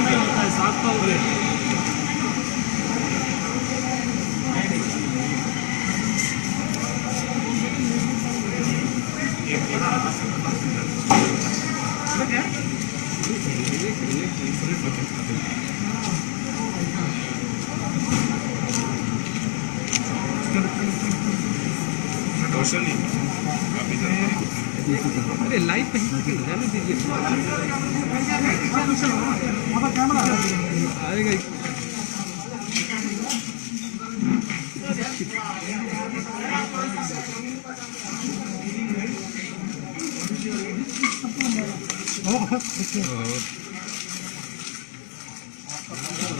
नहीं होता है साफ का अरे लाइव पे रहने दीजिए कैमरा आएगा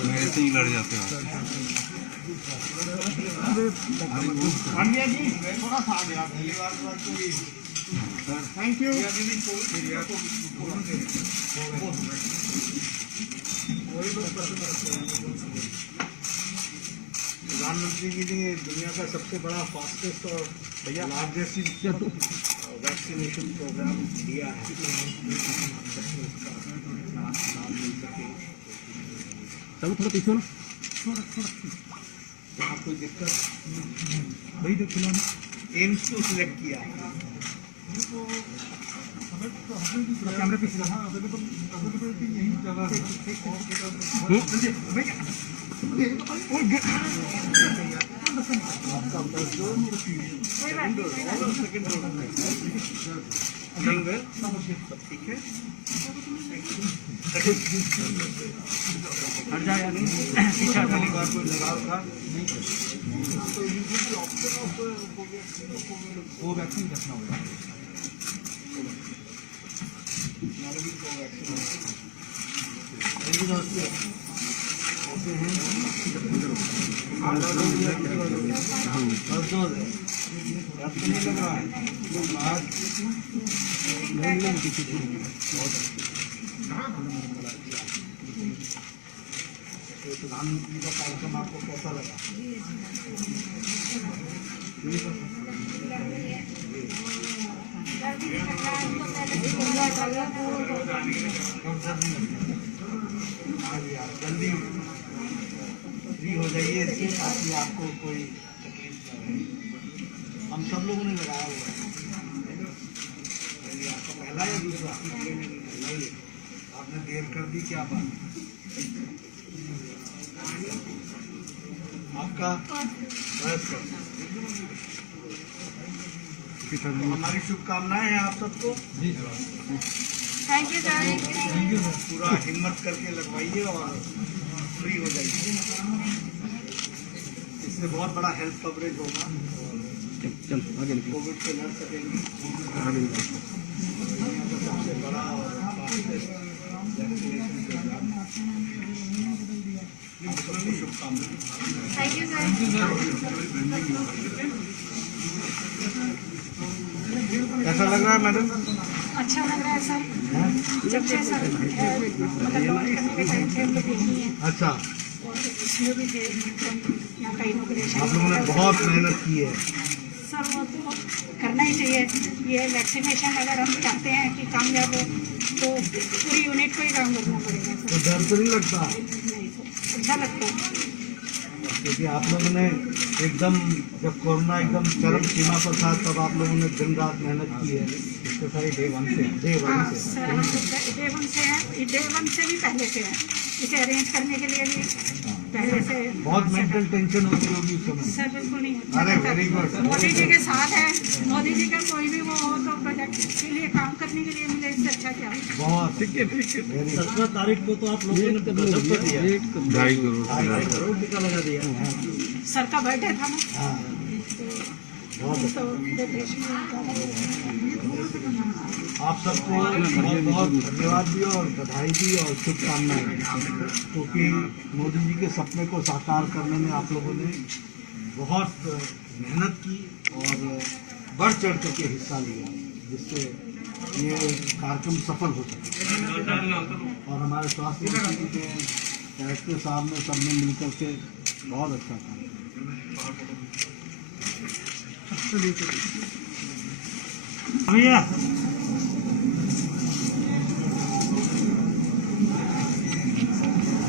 मेरे से ही लड़ जाते हो थोड़ा सा थैंक यू। प्रधानमंत्री जी ने दुनिया का सबसे बड़ा फास्टेस्ट और लार्जेस्ट वैक्सीनेशन प्रोग्राम दिया है। थोड़ा पीछे ना, जहाँ कोई दिक्कत वही तो खिलौना एम्स को सिलेक्ट किया है। कैमरे पे यही जगह ठीक है, हट जाए नहीं पीछा बार कोई लगाव था नहीं वो वैक्सीन रखना होगा। प्रधानमंत्री का कार्यक्रम आपको कैसा लगा? जल्दी फ्री हो जाइए ताकि आपको कोई तकलीफ न रहे। हम सब लोगों ने लगाया हुआ है, आपका पहला या दूसरा? आपने देर कर दी, क्या बात? आपका हमारी शुभकामनाएं हैं आप सबको। Thank you sir. पूरा हिम्मत करके लगवाइए और फ्री हो जाइए। इससे बहुत बड़ा हेल्थ कवरेज होगा, कोविड से लड़ सकेंगे। सबसे बड़ा और फास्टेस्ट वैक्सीनेशन प्रोग्राम। शुभकामनाएं। Thank you sir. कैसा लग रहा है मैडम? अच्छा लग रहा है सर। जब से सर मतलब लॉन्च करने के टाइम से हम लोग देखी है। अच्छा, और इसमें भी थे यहाँ का इनोग्रेशन। आप लोगों ने बहुत मेहनत की है सर। वो तो करना ही चाहिए। ये वैक्सीनेशन अगर हम चाहते हैं कि कामयाब हो तो पूरी यूनिट को ही काम करना पड़ेगा सर। तो डर तो नहीं लगता? नहीं सर, अच्छा लगता है क्योंकि आप लोगों ने एकदम जब कोरोना एकदम चरम सीमा पर था तब आप लोगों ने दिन रात मेहनत की है। इसके सारी डे वन से हाँ सर, हम लोग डे वन से हैं। डे वन से भी पहले से है। इसे अरेंज करने के लिए भी पहले से बहुत मेंटल टेंशन होती होगी उस समय। सर बिल्कुल नहीं। अरे वेरी गुड। मोदी जी के साथ है। मोदी जी का कोई भी वो हो तो प्रोजेक्ट के लिए काम करने के लिए मिले, इससे अच्छा क्या है। बहुत ठीक है। 17 तारीख को तो आप लोगों ने गजब कर दिया। 2.5 करोड़ टीका लगा दिया। सर का बर्थडे था ना, हाँ, तो देश में आप सबको बहुत बहुत धन्यवाद भी और बधाई भी और शुभकामनाएं, क्योंकि मोदी जी के सपने को साकार करने में आप लोगों ने बहुत मेहनत की और बढ़ चढ़ करके हिस्सा लिया, जिससे ये कार्यक्रम सफल हो सके। और हमारे स्वास्थ्य मंत्री जी के कलेक्टर साहब ने सबने मिलकर के बहुत अच्छा काम किया।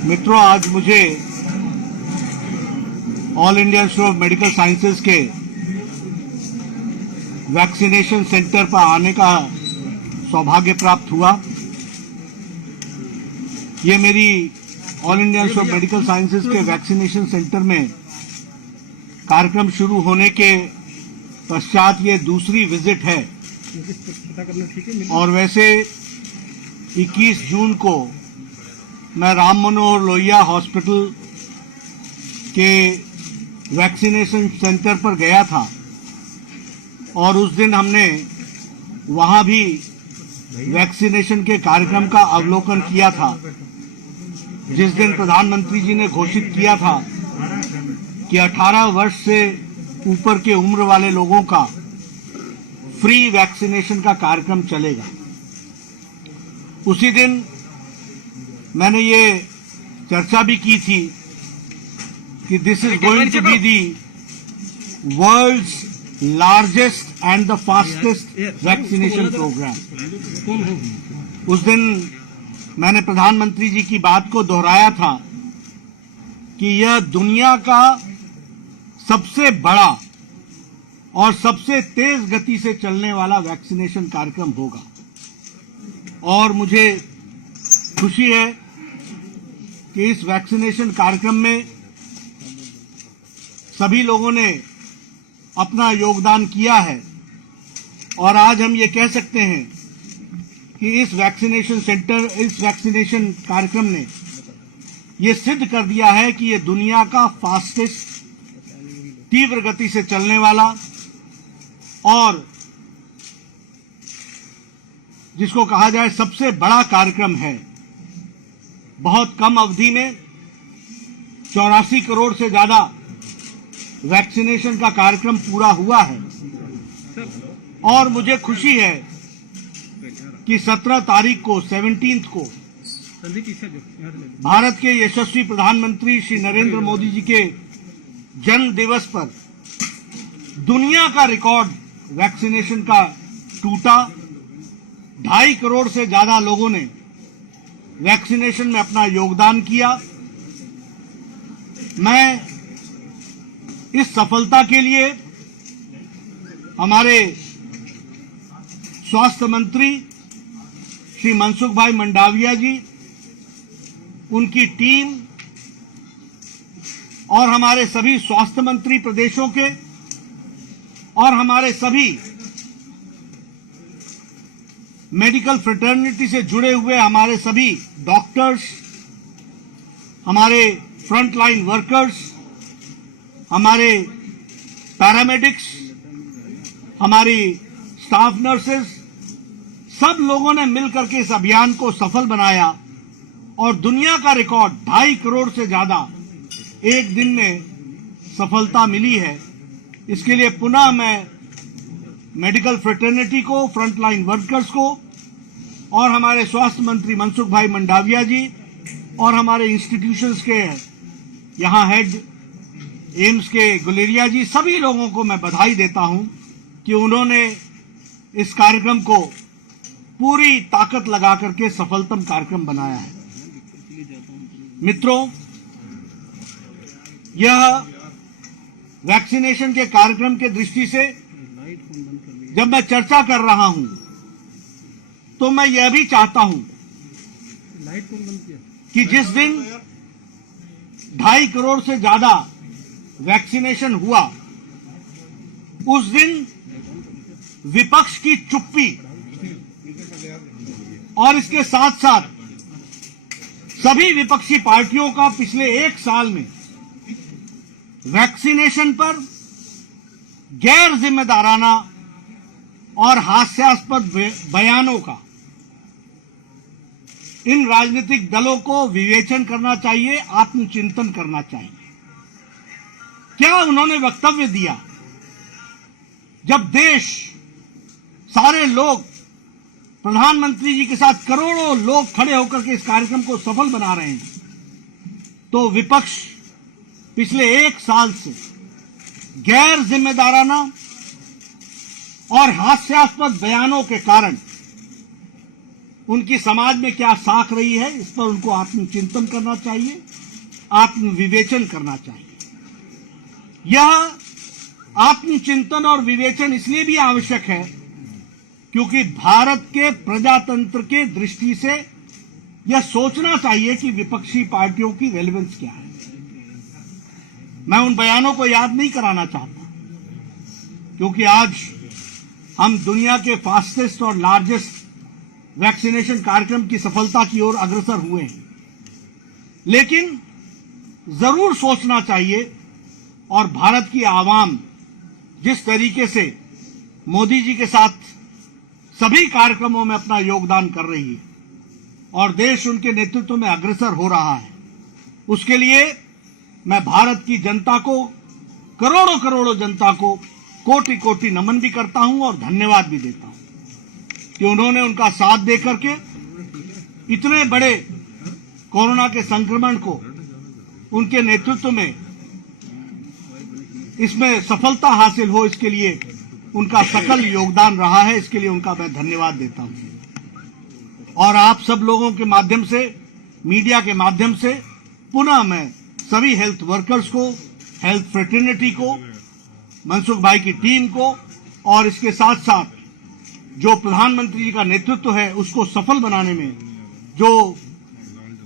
मित्रों, आज मुझे all India institute of medical sciences के वैक्सीनेशन सेंटर पर आने का सौभाग्य प्राप्त हुआ। ये मेरी all India institute of medical sciences के वैक्सीनेशन सेंटर में कार्यक्रम शुरू होने के पश्चात ये दूसरी विजिट है। और वैसे 21 जून को मैं राम मनोहर लोहिया हॉस्पिटल के वैक्सीनेशन सेंटर पर गया था और उस दिन हमने वहां भी वैक्सीनेशन के कार्यक्रम का अवलोकन किया था, जिस दिन प्रधानमंत्री जी ने घोषित किया था कि 18 वर्ष से ऊपर के उम्र वाले लोगों का फ्री वैक्सीनेशन का कार्यक्रम चलेगा। उसी दिन मैंने ये चर्चा भी की थी कि this is going to be the world's largest and the fastest vaccination program. उस दिन मैंने प्रधानमंत्री जी की बात को दोहराया था कि यह दुनिया का सबसे बड़ा और सबसे तेज गति से चलने वाला वैक्सीनेशन कार्यक्रम होगा। और मुझे खुशी है कि इस वैक्सीनेशन कार्यक्रम में सभी लोगों ने अपना योगदान किया है और आज हम ये कह सकते हैं कि इस वैक्सीनेशन कार्यक्रम ने ये सिद्ध कर दिया है कि ये दुनिया का फास्टेस्ट, तीव्र गति से चलने वाला और जिसको कहा जाए सबसे बड़ा कार्यक्रम है। बहुत कम अवधि में 84 करोड़ से ज्यादा वैक्सीनेशन का कार्यक्रम पूरा हुआ है और मुझे खुशी है कि 17 तारीख को 17 को भारत के यशस्वी प्रधानमंत्री श्री नरेंद्र मोदी जी के जन्म दिवस पर दुनिया का रिकॉर्ड वैक्सीनेशन का टूटा। 2.5 करोड़ से ज्यादा लोगों ने वैक्सीनेशन में अपना योगदान किया। मैं इस सफलता के लिए हमारे स्वास्थ्य मंत्री श्री मनसुख भाई मंडाविया जी, उनकी टीम और हमारे सभी स्वास्थ्य मंत्री प्रदेशों के और हमारे सभी मेडिकल फ्रेटर्निटी से जुड़े हुए हमारे सभी डॉक्टर्स, हमारे फ्रंटलाइन वर्कर्स, हमारे पैरामेडिक्स, हमारी स्टाफ नर्सेस, सब लोगों ने मिलकर के इस अभियान को सफल बनाया और दुनिया का रिकॉर्ड 2.5 करोड़ से ज्यादा एक दिन में सफलता मिली है। इसके लिए पुनः मैं मेडिकल फ्रेटर्निटी को, फ्रंटलाइन वर्कर्स को और हमारे स्वास्थ्य मंत्री मनसुख भाई मंडाविया जी और हमारे इंस्टीट्यूशंस के यहां हेड एम्स के गुलेरिया जी, सभी लोगों को मैं बधाई देता हूं कि उन्होंने इस कार्यक्रम को पूरी ताकत लगा करके सफलतम कार्यक्रम बनाया है। मित्रों, यह वैक्सीनेशन के कार्यक्रम के दृष्टि से जब मैं चर्चा कर रहा हूं तो मैं यह भी चाहता हूं कि जिस दिन 2.5 करोड़ से ज्यादा वैक्सीनेशन हुआ उस दिन विपक्ष की चुप्पी और इसके साथ साथ सभी विपक्षी पार्टियों का पिछले 1 साल में वैक्सीनेशन पर गैर जिम्मेदाराना और हास्यास्पद बयानों का इन राजनीतिक दलों को विवेचन करना चाहिए, आत्मचिंतन करना चाहिए। क्या उन्होंने वक्तव्य दिया जब देश सारे लोग प्रधानमंत्री जी के साथ करोड़ों लोग खड़े होकर के इस कार्यक्रम को सफल बना रहे हैं? तो विपक्ष पिछले 1 साल से गैर जिम्मेदाराना और हास्यास्पद बयानों के कारण उनकी समाज में क्या साख रही है, इस पर उनको आत्मचिंतन करना चाहिए, आत्मविवेचन करना चाहिए। यह आत्मचिंतन और विवेचन इसलिए भी आवश्यक है क्योंकि भारत के प्रजातंत्र के दृष्टि से यह सोचना चाहिए कि विपक्षी पार्टियों की रेलेवेंस क्या है। मैं उन बयानों को याद नहीं कराना चाहता क्योंकि आज हम दुनिया के फास्टेस्ट और लार्जेस्ट वैक्सीनेशन कार्यक्रम की सफलता की ओर अग्रसर हुए हैं, लेकिन जरूर सोचना चाहिए और भारत की आवाम जिस तरीके से मोदी जी के साथ सभी कार्यक्रमों में अपना योगदान कर रही है और देश उनके नेतृत्व में अग्रसर हो रहा है, उसके लिए मैं भारत की जनता को, करोड़ों करोड़ों जनता को कोटि कोटि नमन भी करता हूं और धन्यवाद भी देता हूं कि उन्होंने उनका साथ देकर के इतने बड़े कोरोना के संक्रमण को उनके नेतृत्व में इसमें सफलता हासिल हो, इसके लिए उनका सकल योगदान रहा है। इसके लिए उनका मैं धन्यवाद देता हूं और आप सब लोगों के माध्यम से, मीडिया के माध्यम से पुनः मैं सभी हेल्थ वर्कर्स को, हेल्थ फ्रेटर्निटी को, मनसुख भाई की टीम को और इसके साथ साथ जो प्रधानमंत्री जी का नेतृत्व है उसको सफल बनाने में जो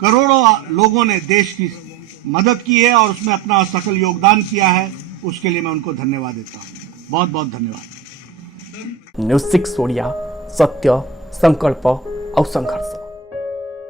करोड़ों लोगों ने देश की मदद की है और उसमें अपना सकल योगदान किया है, उसके लिए मैं उनको धन्यवाद देता हूं। बहुत बहुत धन्यवाद। न्यूज़ 6 ओडिया, सत्य, संकल्प और संघर्ष।